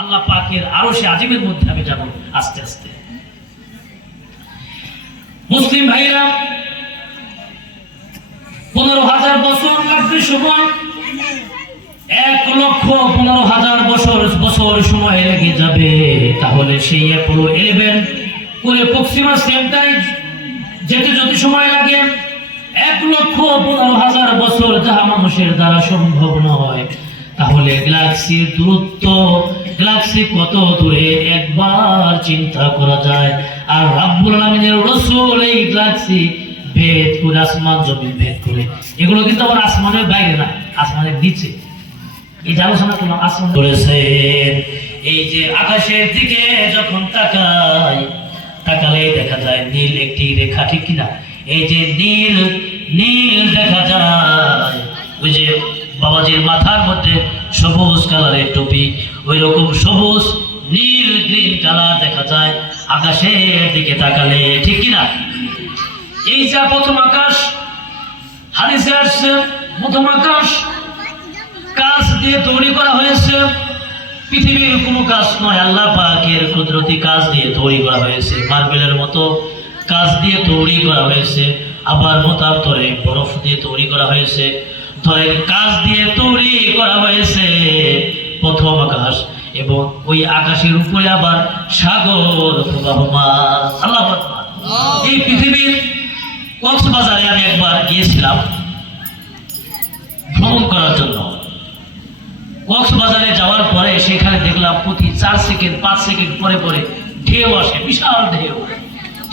আল্লাহ পাকের আরও সে আজিমের মধ্যে আমি যাব আস্তে আস্তে। মুসলিম ভাইরা, পনেরো হাজার বছর লাগবে সময়। এক লক্ষ পনেরো হাজার বছর বছর সময় লেগে যাবে। তাহলে সেই অ্যাপোলো ইলেভেন করে পশ্চিমা সেন্টারে যেতে যদি সময় লাগে, এক লক্ষ পনেরো হাজার বছর যাহা মানুষের দ্বারা সম্ভব নয়, তাহলে গ্যালাক্সির দূরত্ব গ্যালাক্সি কত দূরে? একবার চিন্তা করা যায়। আর রাব্বুল আলামিনের রসুল এই গ্যালাক্সি ভেদ করে, আসমান জমিন ভেদ করে। এগুলো কিন্তু আবার আসমানের বাইরে না, আসমানের নিচে। এই যে আলোচনা করলাম, আসমান করেছেন। এই যে আকাশের দিকে যখন তাকাই তাকালে দেখা যায় নীল একটি রেখা, ঠিক কিনা? এই যে নীল নীল দেখা যায়। ওই যে বাবাজির মাথার মধ্যে সবুজ কালারের টুপি ওই রকম সবুজ, নীল গ্রিন কালার দেখা যায় আকাশের দিকে তাকালে, ঠিক কিনা এই যা প্রথম আকাশ, হাদিসে আসছে, প্রথম আকাশ, কাজ দিয়ে তৈরি করা হয়েছে। পৃথিবীর কোনো কাজ নয়, আল্লাহ পাকের কুদরতি কাজ দিয়ে তৈরি করা হয়েছে। মার্বেলের মতো কাজ দিয়ে তৈরি করা হয়েছে। আবার মতান্তরে বরফ দিয়ে তৈরি করা হয়েছে। ধরেন কাজ দিয়ে তৈরি করা হয়েছে। প্রথম আকাশ এবং ওই আকাশের উপরে আবার সাগর আল্লাহ এই পৃথিবীর কক্সবাজারে আমি একবার গিয়েছিলাম ভ্রমণ করার জন্য। কক্সবাজারে যাওয়ার পরে সেখানে দেখলাম প্রতি চার সেকেন্ড পাঁচ সেকেন্ড পরে পরে ঢেউ আসে বিশাল ঢেউ।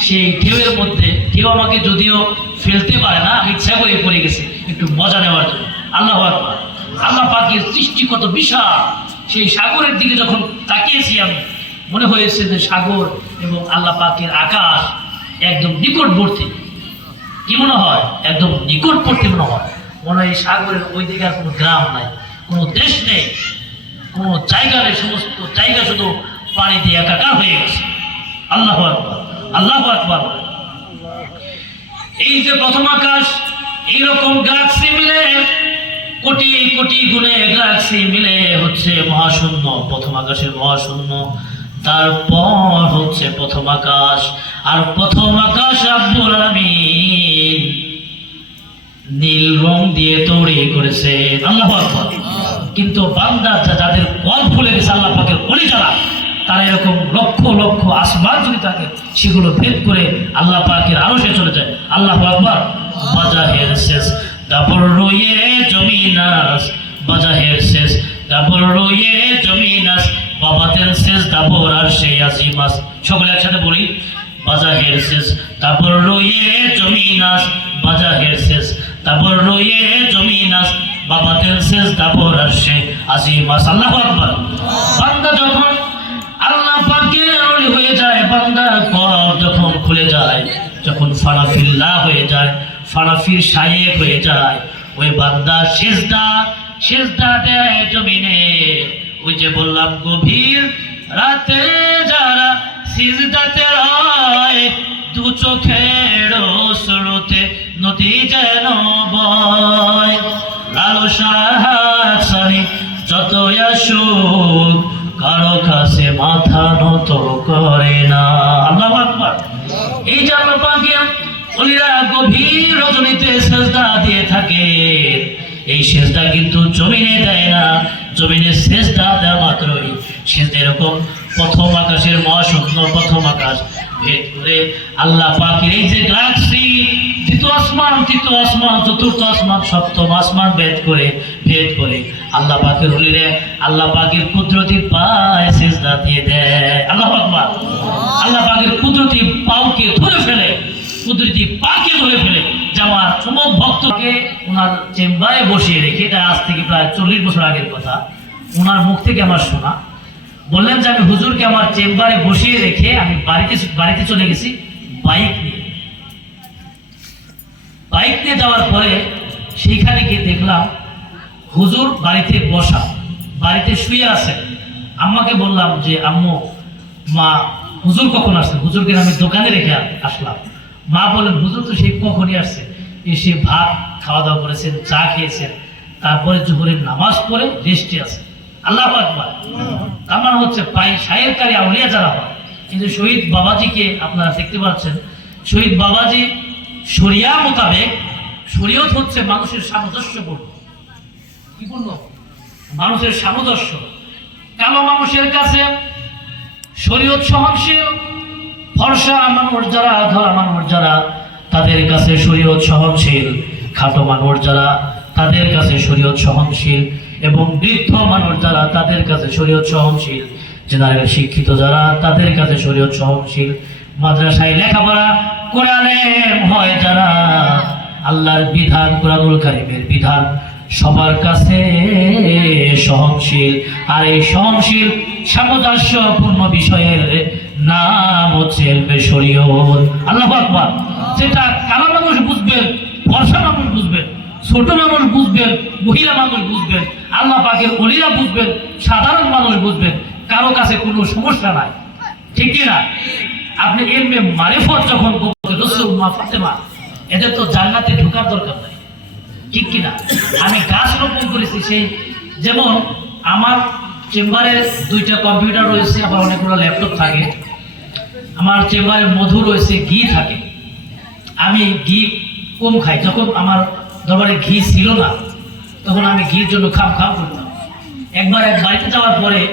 সেই ঢেউয়ের মধ্যে ঢেউ আমাকে যদিও ফেলতে পারে না আমি ইচ্ছা করে পড়ে গেছি একটু মজা নেওয়ার জন্য। আল্লাহ আকবার। আল্লাহ পাকের সৃষ্টি কত বিশাল, সেই সাগরের দিকে যখন তাকিয়েছি আমি, মনে হয়েছে যে সাগর এবং আল্লাহ পাকের আকাশ একদম নিকটবর্তী। কি মনে হয়? একদম নিকটবর্তী মনে হয়। মনে হয় সাগরের ওই দিকে আর কোনো গ্রাম নাই, কোনো দেশ নেই, কোনো জায়গা নেই, সমস্ত জায়গা শুধু পানি দিয়ে একাকার হয়ে গেছে। আল্লাহ আল্লাহ আকবার। এই যে প্রথম আকাশ, এইরকম গ্যালাক্সি মিলে কোটি কোটি গুণে গ্যালাক্সি মিলে হচ্ছে মহাশূন্য, প্রথম আকাশের মহাশূন্য, তারপর হচ্ছে প্রথম আকাশ, আর প্রথম আকাশ আব্বুল আলামিন নীল রং দিয়ে তৈরি করেছে। আল্লাহ আকবার। কিন্তু বান্দা যাদের কল ফুলে গেছে আল্লাহ পাকের বলি যারা, তারা এরকম লক্ষ লক্ষ আসমান যদি থাকে, সেগুলো ভেদ করে আল্লাহ পাকের আরও সে চলে যায়। আল্লাহ আকবার। বাজাহের শেষ তারপর রয়ে জমিনাস, বাজাহের শেষ। তারপর রয়ে জমিনাস, বাবাতের শেষ তারপর আর সে আসিমাস সকলে একসাথে বলি, বাজাহের শেষ। তারপর রয়ে জমিনাস, বাজাহের শেষ। তারপর রয়ে জমিনাস, বাবাতের শেষ তারপর আসে আসিমাস আল্লাহ আকবার। বান্দা যখন আল্লাহ পাকের হয়ে যায়, বান্দার কলব যখন খুলে যায়, যখন ফানাফিল্লা হয়ে যায় ফানাফির শায়েক হয়ে যায়। ওই বান্দা সেজদা সেজদা দেয় জমিনে। ওই যে বললাম, গভীর রাতে যারা সিজদাতে হয় দু চোখের স্রোতে নদী যেন বয়। লালসা হাত সারি যত আসুক, কারও কাছে মাথা নত করে না। আল্লাহ এই যে আল্লাহ পাকে গভীর রজনীতে সেজদা দিয়ে থাকে। এই সেজদা কিন্তু জমিনে দেয় না। জমিনে সেজদা দেওয়া মাত্রই। সেজদা এরকম প্রথম আকাশের মহাশূন্য প্রথম আকাশ। ভেদ করে আল্লাহ পাকের এই যে গ্যালাক্সি তৃতীয় আসমান তৃতীয় আসমান, চতুর্থ আসমান, সপ্তম আসমান ভেদ করে ভেদ করে আল্লাহ পাকের হলিরে আল্লাহ পাকের কুদরতি পায় সেজদা দিয়ে দেয়। আল্লাহ আকবার। আল্লাহ পাকের কুদরতি পাওকে ধরে কুদরতি পাকে ধরে ফেলে। যাওয়ার সমক ভক্তকে ওনার চেম্বারে বসিয়ে রেখে, এটা আজ থেকে প্রায় চল্লিশ বছর আগের কথা, ওনার মুখ থেকে আমার শোনা। বললেন যে, আমি হুজুরকে আমার চেম্বারে বসিয়ে রেখে আমি বাড়িতে বাড়িতে চলে গেছি, বাইক নিয়ে। বাইক নিয়ে যাওয়ার পরে সেইখানে গিয়ে দেখলাম, হুজুর বাড়িতে বসা, বাড়িতে শুয়ে আছে। আম্মাকে বললাম যে, আম্মু, মা, হুজুর কখন আসছে? হুজুরকে আমি দোকানে রেখে আসলাম। মা বলেন হুজুর তো সেই কখনই আসছে। এসে ভাত খাওয়া দাওয়া করেছেন, চা খেয়েছেন। তারপরে জোহরের নামাজ পড়ে রেস্টে আছে। আল্লাহ আকবার। তার মানে হচ্ছে পাই সাহেবকারী আউলিয়া যারা হয়, কিন্তু শহীদ বাবাজিকে আপনারা দেখতে পাচ্ছেন, শহীদ বাবাজি শরিয়া মোতাবেক শরীয়ত হচ্ছে মানুষের সামঞ্জস্যপূর্ণ। কি পূর্ণ মানুষের সামঞ্জস্য। কালো মানুষের কাছে শরীয়ত সহনশীল ফর্সা মানুষ যারা ধরা মানুষ যারা, তাদের কাছে শরীয়ত সহনশীল। খাটো মানুষ যারা, তাদের কাছে শরীয়ত সহনশীল। এবং বৃদ্ধ মানুষ যারা, তাদের কাছে শরীয়ত সহনশীল। জেনারেল শিক্ষিত যারা, তাদের কাছে শরীয়ত সহনশীল। মাদ্রাসায় লেখাপড়া কোরআনে হয় যারা, আল্লাহর বিধান কোরআনুল কারিমের বিধান। সবার কাছে সহনশীল। আর এই সহনশীল সামঞ্জস্যপূর্ণ বিষয়ের নাম হচ্ছে শরীয়ত। আল্লাহ আকবার। যেটা কালা মানুষ বুঝবেন, ফর্সা মানুষ বুঝবেন, ছোট মানুষ বুঝবেন, মহিলা মানুষ বুঝবেন, আল্লাহ পাকের অলিরা বুঝবেন, সাধারণ মানুষ বুঝবেন, কারও কাছে কোনো সমস্যা নাই। ঠিক না? আপনি এলমে মারিফত যখন মা এদের তো জান্নাতে ঢোকার দরকার নাই। ঠিক কিনা? আমি গাছ রোপণ করেছি, সেই যেমন আমার চেম্বারে দুইটা কম্পিউটার রয়েছে, আবার অনেকগুলো ল্যাপটপ থাকে। আমার চেম্বারে মধু রয়েছে, ঘি থাকে। আমি ঘি কম খাই। যখন আমার দরবারে ঘি ছিল না, তখন আমি ঘির জন্য খাম খাম করতাম। একবার এক বাড়িতে যাওয়ার পরে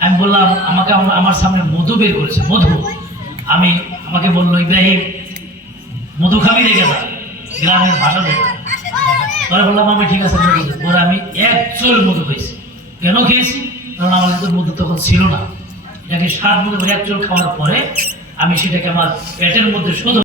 আমি বললাম, আমাকে আমার- সামনে মধু বের করেছে, মধু। আমি, আমাকে বলল, ইব্রাহিম, মধু খাবি রেখে যা গ্রামের ভাষা দেখে। পরে বললাম আমি ঠিক আছে, মধু। আমি এক চোল মধু খেয়েছি কেন খেয়েছি কারণ আমার কিন্তু মধু তখন ছিল না। এটাকে সাত মধু এক চোল খাওয়ার পরে আমি সেটাকে আমার পেটের মধ্যে শোধ